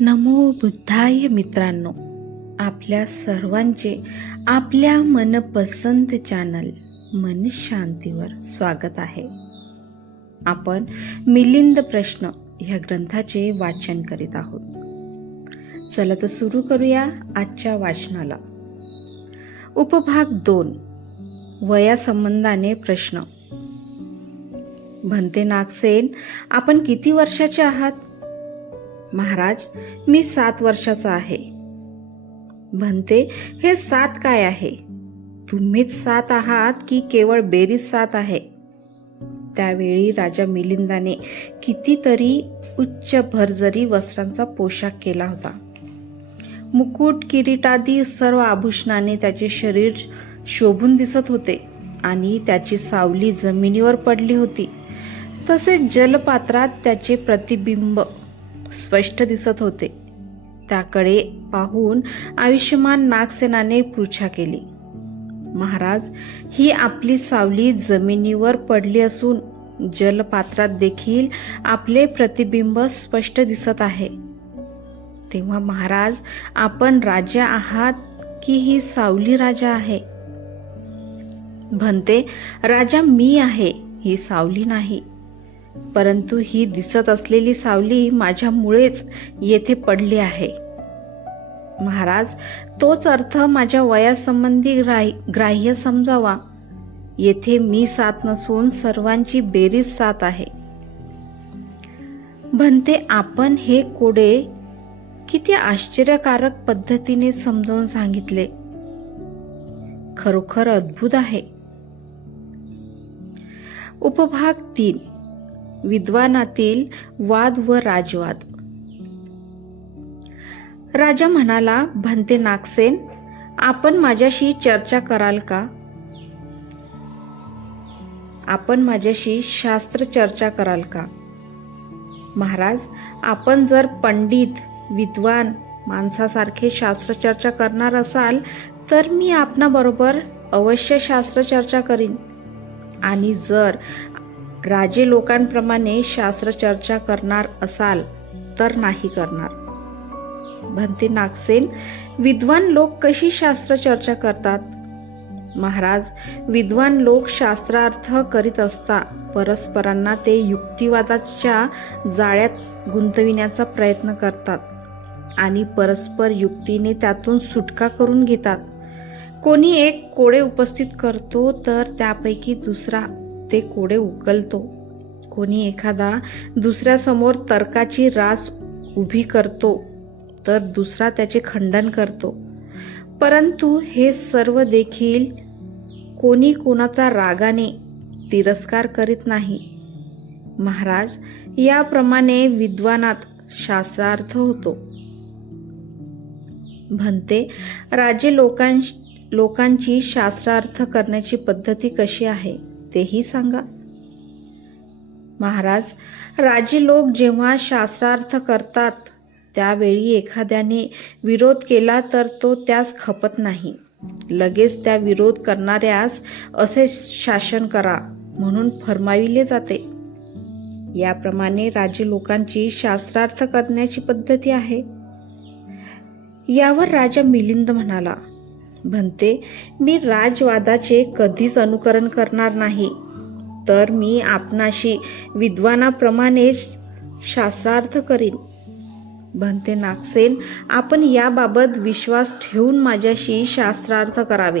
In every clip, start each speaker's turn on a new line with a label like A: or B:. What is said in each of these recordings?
A: नमो बुद्धाय मित्रांनो आपल्या सर्वांचे आपल्या मनपसंत चॅनल मन शांतीवर स्वागत आहे. आपण मिलिंद प्रश्न ह्या ग्रंथाचे वाचन करीत आहोत. चला तर सुरू करूया आजच्या वाचनाला. उपभाग दोन वयासंबंधाने प्रश्न. भंते नागसेन आपण किती वर्षाचे आहात? महाराज मी सात वर्षाचा आहे. म्हणते हे सात काय आहे? तुम्हीच सात आहात की केवळ बेरीज सात आहे? त्यावेळी राजा मिलिंदाने कितीतरी उच्च भरजरी वस्त्रांचा पोशाख केला होता. मुकुट किरीटादी सर्व आभूषणाने त्याचे शरीर शोभून दिसत होते आणि त्याची सावली जमिनीवर पडली होती. तसेच जलपात्रात त्याचे प्रतिबिंब स्पष्ट दिसत होते. त्याकडे पाहून आयुष्यमान नागसेनाने पृच्छा केली. महाराज ही आपली सावली जमिनीवर पडली असून जलपात्रात देखील आपले प्रतिबिंब स्पष्ट दिसत आहे. तेव्हा महाराज आपण राजा आहात की ही सावली राजा आहे? म्हणते राजा मी आहे ही सावली नाही. परंतु ही दिसत असलेली सावली माझ्यामुळेच येथे पडली आहे. महाराज तोच अर्थ माझ्या वयासंबंधी ग्राह्य ग्राह्य समजावा. येथे मी साथ नसून सर्वांची बेरीज साथ आहे. म्हणते आपण हे कोडे किती आश्चर्यकारक पद्धतीने समजावून सांगितले. खरोखर अद्भुत आहे. उपभाग तीन. विद्वानातील वाद व राजवाद. राजा म्हणाला भंते नागसेन आपण माझ्याशी चर्चा कराल का? आपण माझ्याशी शास्त्र चर्चा कराल का? महाराज आपण जर पंडित विद्वान माणसासारखे शास्त्र चर्चा करणार असाल तर मी आपणाबरोबर अवश्य शास्त्र चर्चा करीन. आणि जर राजे लोकांप्रमाणे शास्त्र चर्चा करणार असाल तर नाही करणार. भंते नागसेन विद्वान लोक कशी शास्त्र चर्चा करतात? महाराज विद्वान लोक शास्त्रार्थ करीत असता परस्परांना ते युक्तिवादाच्या जाळ्यात गुंतविण्याचा प्रयत्न करतात आणि परस्पर युक्तीने त्यातून सुटका करून घेतात. कोणी एक कोडे उपस्थित करतो तर त्यापैकी दुसरा ते कोडे उकलतो. कोणी एखादा दुसऱ्यासमोर तर्काची रास उभी करतो तर दुसरा त्याचे खंडन करतो. परंतु हे सर्व देखील कोणी कोणाचा रागाने तिरस्कार करीत नाही. महाराज याप्रमाणे विद्वानात शास्त्रार्थ होतो. म्हणते राजे लोकां लोकांची शास्त्रार्थ करण्याची पद्धती कशी आहे? तेही सांगा. महाराज राजे लोक जेव्हा शास्त्रार्थ करतात त्यावेळी एखाद्याने विरोध केला तर तो त्यास खपत नाही. लगेच त्या विरोध करणाऱ्यास असे शासन करा म्हणून फरमाविले जाते. याप्रमाणे राजे लोकांची शास्त्रार्थ करण्याची पद्धती आहे. यावर राजा मिलिंद म्हणाला म्हणते मी राजवादाचे कधीच अनुकरण करणार नाही. तर मी आपणाशी विद्वानाप्रमाणेच शास्त्रार्थ करीन. भंते नागसेन आपण याबाबत विश्वास ठेवून माझ्याशी शास्त्रार्थ करावे.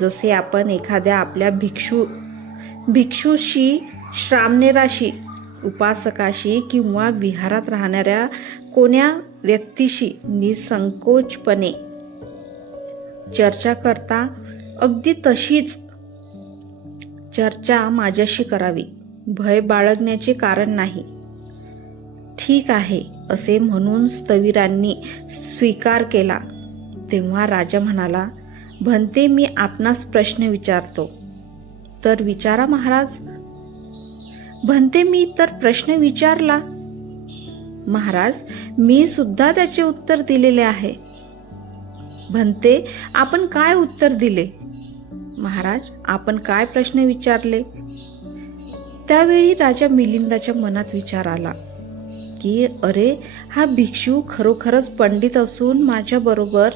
A: जसे आपण एखाद्या आपल्या भिक्षू भिक्षूशी श्रामनेराशी उपासकाशी किंवा विहारात राहणाऱ्या कोण्या व्यक्तीशी निसंकोचपणे चर्चा करता अगदी तशीच चर्चा माझ्याशी करावी. भय बाळगण्याचे कारण नाही. ठीक आहे असे म्हणून स्थविरांनी स्वीकार केला. तेव्हा राजा म्हणाला भंते मी आपणास प्रश्न विचारतो. तर विचारा महाराज. भंते मी तर प्रश्न विचारला. महाराज मी सुद्धा त्याचे उत्तर दिलेले आहे. म्हणते आपण काय उत्तर दिले? महाराज आपण काय प्रश्न विचारले? त्यावेळी राजा मिलिंदाच्या मनात विचार आला की अरे हा भिक्षू खरोखरच पंडित असून माझ्याबरोबर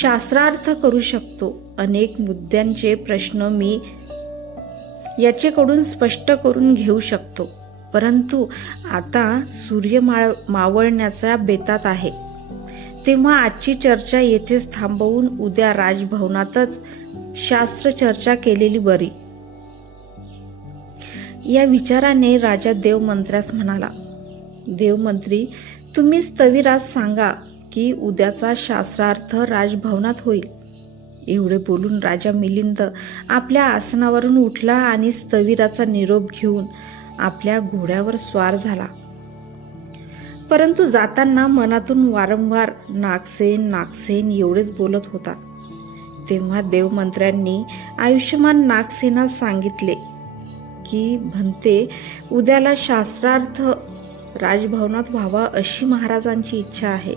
A: शास्त्रार्थ करू शकतो. अनेक मुद्द्यांचे प्रश्न मी याचेकडून स्पष्ट करून घेऊ शकतो. परंतु आता सूर्य माळ मावळण्याच्या बेतात आहे. तेव्हा आजची चर्चा येथेच थांबवून उद्या राजभवनातच शास्त्र चर्चा केलेली बरी. या विचाराने राजा देवमंत्र्यास म्हणाला देवमंत्री तुम्ही स्थविराज सांगा की उद्याचा शास्त्रार्थ राजभवनात होईल. एवढे बोलून राजा मिलिंद आपल्या आसनावरून उठला आणि स्थविराचा निरोप घेऊन आपल्या घोड्यावर स्वार झाला. परंतु जाताना मनातून वारंवार नागसेन नागसेन एवढेच बोलत होता. तेव्हा देवमंत्र्यांनी आयुष्यमान नागसेनास सांगितले की म्हणते उद्याला शास्त्रार्थ राजभवनात व्हावा अशी महाराजांची इच्छा आहे.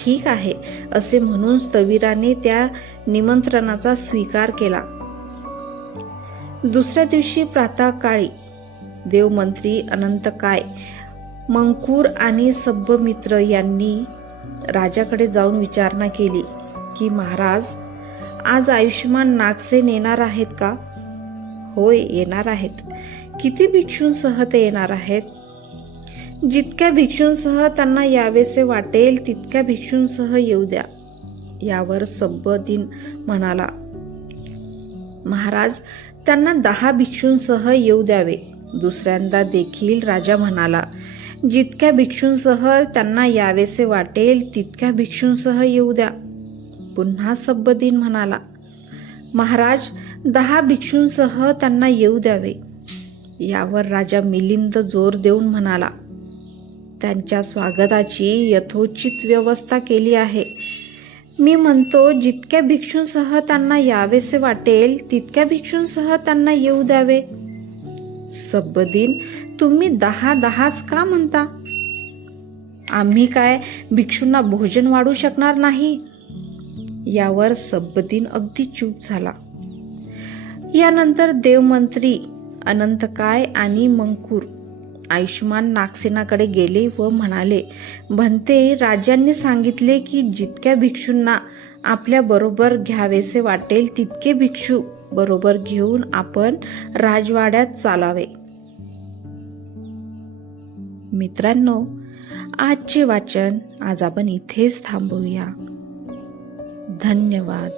A: ठीक आहे असे म्हणून स्थविराने त्या निमंत्रणाचा स्वीकार केला. दुसऱ्या दिवशी प्रातःकाळी देवमंत्री अनंत काय मंकूर आणि सभ्यमित्र यांनी राजाकडे जाऊन विचारणा केली की महाराज आज आयुष्यमान नागसेन येणार आहेत का? होय येणार आहेत. किती भिक्षूंसह ते येणार आहेत? जितक्या भिक्षूंसह त्यांना यावेसे वाटेल तितक्या भिक्षूंसह येऊ द्या यावर सब्बदीन म्हणाला. महाराज त्यांना दहा भिक्षूंसह येऊ द्यावे दुसऱ्यांदा देखील राजा म्हणाला. जितक्या भिक्षूंसह त्यांना यावेसे वाटेल तितक्या भिक्षूंसह येऊ द्या. पुन्हा सब्बदीन म्हणाला महाराज दहा भिक्षूंसह त्यांना येऊ द्यावे. यावर राजा मिलिंद जोर देऊन म्हणाला त्यांच्या स्वागताची यथोचित व्यवस्था केली आहे. मी म्हणतो जितक्या भिक्षूंसह त्यांना यावेसे वाटेल तितक्या भिक्षूंसह त्यांना येऊ द्यावे. सब्बदीन तुम्ही दहा दहाच का म्हणता? आम्ही काय भिक्षूंना भोजन वाढू शकणार नाही? यावर सब्बतीन अगदी चूप झाला. यानंतर देवमंत्री अनंतकाय आणि मंकूर आयुष्यमान नागसेनाकडे गेले व म्हणाले भंते राजांनी सांगितले की जितक्या भिक्षूंना आपल्या बरोबर घ्यावेसे वाटेल तितके भिक्षू बरोबर घेऊन आपण राजवाड्यात चालावे. मित्रांनो आजचे वाचन आज आपण इथेच थांबूया. धन्यवाद.